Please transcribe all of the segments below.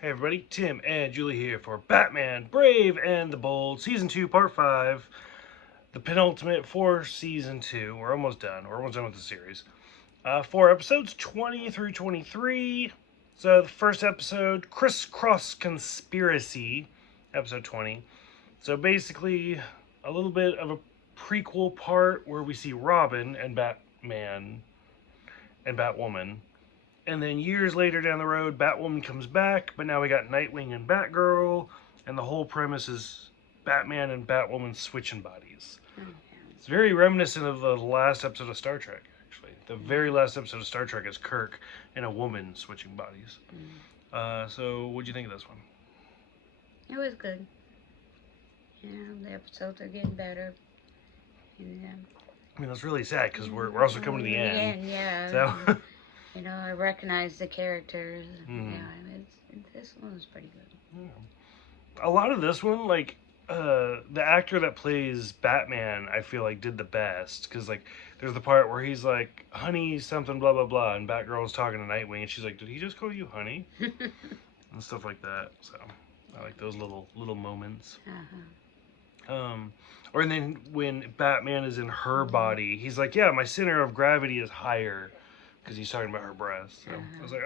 Hey everybody, Tim and Julie here for Batman Brave and the Bold, Season 2, Part 5, the penultimate for Season 2. We're almost done. We're almost done with the series. 4 episodes, 20 through 23. So the first episode, Criss Cross Conspiracy, episode 20. So basically, a little bit of a prequel part where we see Robin and Batman and Batwoman. And then years later down the road, Batwoman comes back, but now we got Nightwing and Batgirl, and the whole premise is Batman and Batwoman switching bodies. It's very reminiscent of the last episode of Star Trek, actually. The very last episode of Star Trek is Kirk and a woman switching bodies. So, what'd you think of this one? It was good. The episodes are getting better. I mean, that's really sad because we're also coming to the end. Yeah. So, I recognize the characters. This one was pretty good. A lot of this one, like, the actor that plays Batman, I feel like did the best because like there's the part where he's like, "Honey, something, blah blah blah," and Batgirl's talking to Nightwing, and she's like, "Did he just call you honey?" and stuff like that. So I like those little moments. Or then when Batman is in her body, he's like, "Yeah, my center of gravity is higher," because he's talking about her breasts. So I was like,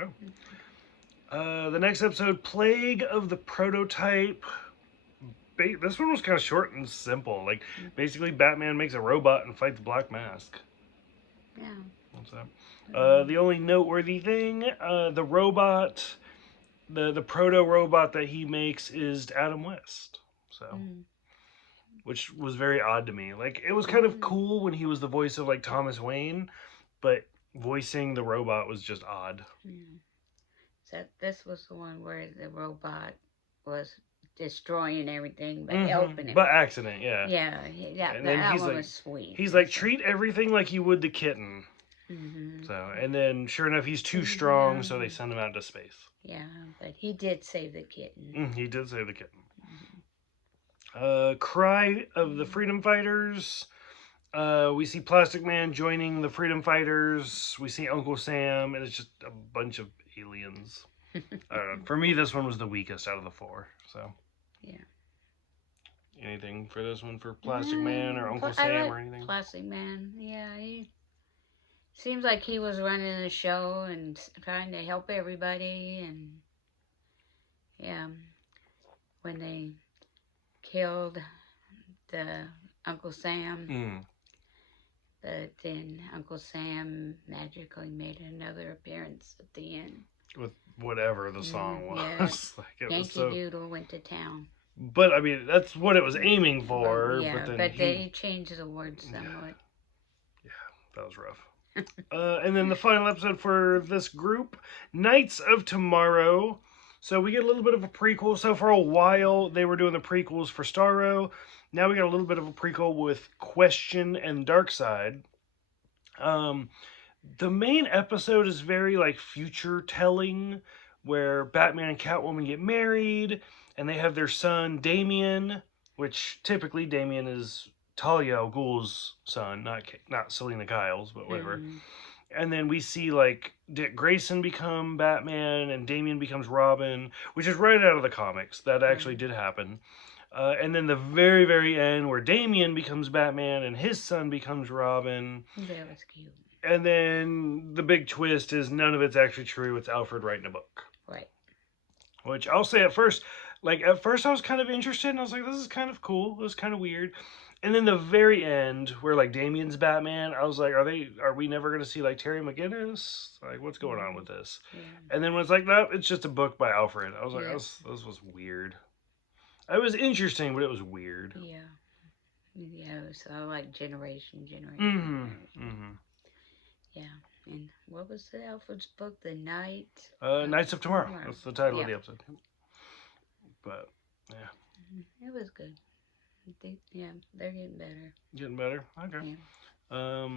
"Oh." The next episode, Plague of the Prototype. This one was kind of short and simple. Like, basically, Batman makes a robot and fights Black Mask. Yeah. What's that? The only noteworthy thing, the robot, the proto-robot that he makes is Adam West. So, which was very odd to me. Like, it was kind of cool when he was the voice of, like, Thomas Wayne, but voicing the robot was just odd. So this was the one where the robot was destroying everything but helping him. By accident, yeah. Yeah, and then that he's one like, was sweet. He's like, treat everything like you would the kitten. So, and then sure enough, he's too strong, so they send him out to space. Yeah, but he did save the kitten. He did save the kitten. Cry of the Freedom Fighters. We see Plastic Man joining the Freedom Fighters. We see Uncle Sam, and it's just a bunch of aliens. I don't know. For me, this one was the weakest out of the 4. So, yeah. Anything for this one for Plastic Man or Uncle Sam or anything? Plastic Man, yeah. He seems like he was running the show and trying to help everybody, and yeah, when they killed the Uncle Sam. But then Uncle Sam magically made another appearance at the end. With whatever the song was. Yeah. Like, it Yankee was Doodle went to town. But, I mean, that's what it was aiming for. Yeah, but they changed the words somewhat. Yeah, that was rough. And then the final episode for this group, Knights of Tomorrow. So we get a little bit of a prequel. So for a while, they were doing the prequels for Starro. Now we got a little bit of a prequel with Question and Darkseid. The main episode is very, like, future-telling, where Batman and Catwoman get married, and they have their son, Damian, which typically Damian is Talia al Ghul's son, not Selena Kyle's, but whatever. And then we see, like, Dick Grayson become Batman, and Damian becomes Robin, which is right out of the comics. That actually did happen. And then the very, very end, where Damian becomes Batman, and his son becomes Robin. That was cute. And then the big twist is none of it's actually true. It's Alfred writing a book. Right. Which I'll say at first I was kind of interested, and I was like, this is kind of cool. It was kind of weird. And then the very end, where, like, Damian's Batman, I was like, are we never going to see, like, Terry McGinnis? Like, what's going on with this? Yeah. And then when it's like, no, it's just a book by Alfred. I was like, this was weird. It was interesting, but it was weird. Yeah. Yeah, it was like generation. Yeah. And what was the Alfred's book? The Knights of Tomorrow. That's the title of the episode. But, yeah. It was good. They're getting better. Getting better? Okay. Yeah.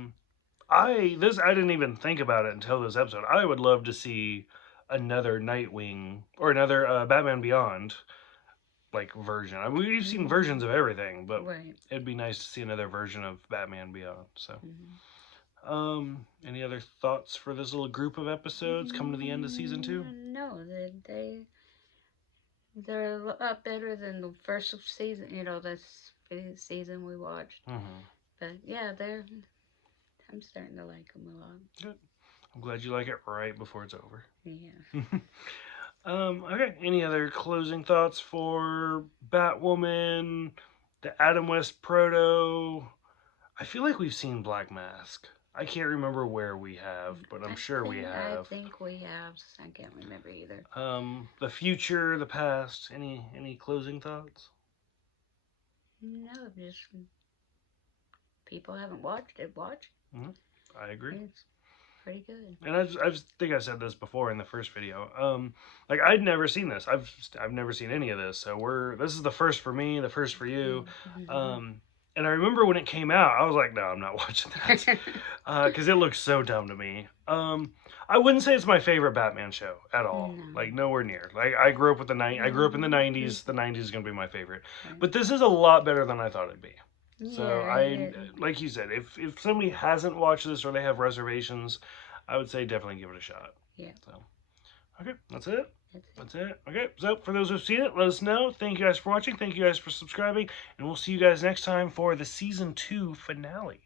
I didn't even think about it until this episode. I would love to see another Nightwing or another Batman Beyond, like, version. I mean, we've seen versions of everything, but it'd be nice to see another version of Batman Beyond. So, any other thoughts for this little group of episodes coming to the end of season 2? No, They're a lot better than the first season. You know, this season we watched. But yeah, I'm starting to like them a lot. Good. I'm glad you like it right before it's over. Yeah. Okay. Any other closing thoughts for Batwoman, the Adam West Proto? I feel like we've seen Black Mask. I can't remember where we have, but I'm sure we have. I think we have. I can't remember either. The future, the past. Any closing thoughts? No, just people haven't watched it. Watch. I agree. It's pretty good. And I think I said this before in the first video. Like I'd never seen this. I've never seen any of this. So this is the first for me, the first for you. And I remember when it came out, I was like, no, I'm not watching that because it looks so dumb to me. I wouldn't say it's my favorite Batman show at all. No. Like nowhere near. Like I grew up with I grew up in the '90s. The '90s is gonna be my favorite. But this is a lot better than I thought it'd be. So like you said, if somebody hasn't watched this or they have reservations, I would say definitely give it a shot. Yeah. So, okay, that's it. That's it. Okay, so for those who've seen it, let us know. Thank you guys for watching. Thank you guys for subscribing, and we'll see you guys next time for the season 2 finale.